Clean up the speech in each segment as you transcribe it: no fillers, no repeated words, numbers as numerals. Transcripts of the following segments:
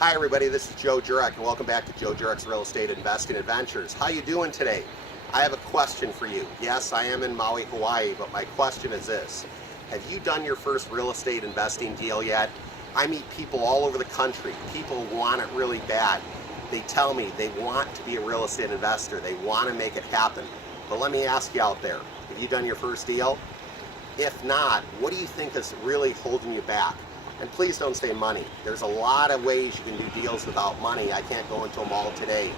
Hi everybody, this is Joe Jurek and welcome back to Joe Jurek's Real Estate Investing Adventures. How you doing today? I have a question for you. Yes, I am in Maui, Hawaii, but my question is this. Have you done your first real estate investing deal yet? I meet people all over the country. People want it really bad. They tell me they want to be a real estate investor. They want to make it happen. But let me ask you out there, have you done your first deal? If not, what do you think is really holding you back? And please don't say money. There's a lot of ways you can do deals without money. I can't go into them all today.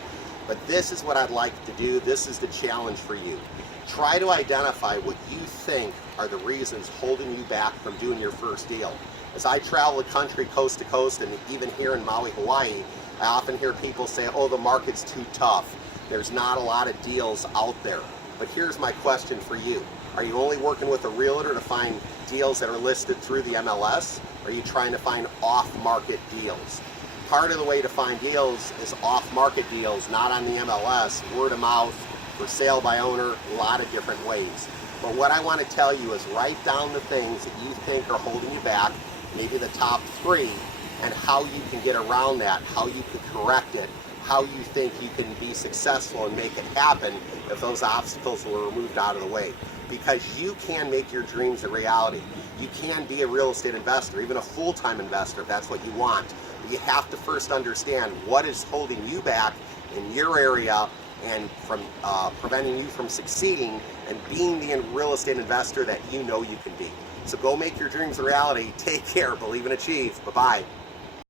But this is what I'd like to do. This is the challenge for you. Try to identify what you think are the reasons holding you back from doing your first deal. As I travel the country coast to coast, and even here in Maui, Hawaii, I often hear people say, oh, the market's too tough. There's not a lot of deals out there. But here's my question for you. Are you only working with a realtor to find deals that are listed through the MLS? Or are you trying to find off-market deals? Part of the way to find deals is off-market deals, not on the MLS, word of mouth, for sale by owner, a lot of different ways. But what I want to tell you is write down the things that you think are holding you back, maybe the top 3, and how you can get around that, how you can correct it, how you think you can be successful and make it happen if those obstacles were removed out of the way. Because you can make your dreams a reality. You can be a real estate investor, even a full-time investor if that's what you want. But you have to first understand what is holding you back in your area and from preventing you from succeeding and being the real estate investor that you know you can be. So go make your dreams a reality. Take care. Believe and achieve. Bye-bye.